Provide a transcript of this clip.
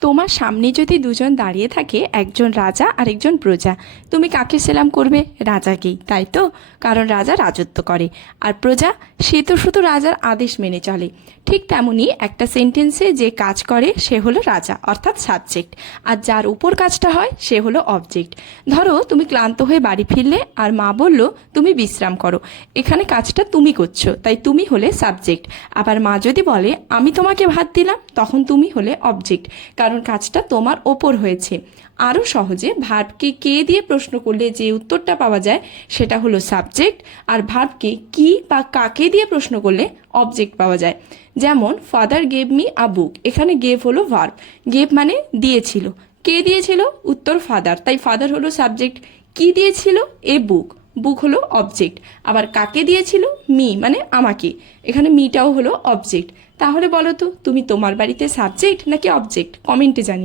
তোমার সামনে যদি দুজন দাঁড়িয়ে থাকে, একজন রাজা আর একজন প্রজা, তুমি কাকে সেলাম করবে? রাজাকেই, তাই তো? কারণ রাজা রাজত্ব করে। আর প্রজা, সে তো শুধু রাজার আদেশ মেনে চলে। ঠিক তেমনই একটা সেন্টেন্সে যে কাজ করে, সে হলো রাজা, অর্থাৎ সাবজেক্ট আর যার উপর কাজটা হয়, সে হলো অবজেক্ট ধরো, তুমি ক্লান্ত হয়ে বাড়ি ফিরলে, আর মা বলল, তুমি বিশ্রাম করো। এখানে কাজটা তুমি করছ, তাই তুমি হলে সাবজেক্ট আবার মা যদি বলে, আমি তোমাকে ভাত দিলাম, তখন তুমি হলে অবজেক্ট কারণ কাজটা তোমার ওপর হয়েছে। আরও সহজে ভার্বকে কে দিয়ে প্রশ্ন করলে যে উত্তরটা পাওয়া যায় সেটা হলো সাবজেক্ট, আর ভার্বকে কি বা কাকে দিয়ে প্রশ্ন করলে অবজেক্ট পাওয়া যায়। যেমন, father gave me a book. এখানে গেভ হলো ভার্ব। গেভ মানে দিয়েছিল। কে দিয়েছিল? উত্তর ফাদার। তাই ফাদার হলো সাবজেক্ট। কি দিয়েছিল? এ বুক। বুক হলো অবজেক্ট আবার কাকে দিয়েছিল? মি মানে আমাকে। এখানে মিটাও হলো অবজেক্ট তাহলে বলো তো, তুমি তোমার বাড়িতে সাবজেক্ট নাকি অবজেক্ট কমেন্টে জানি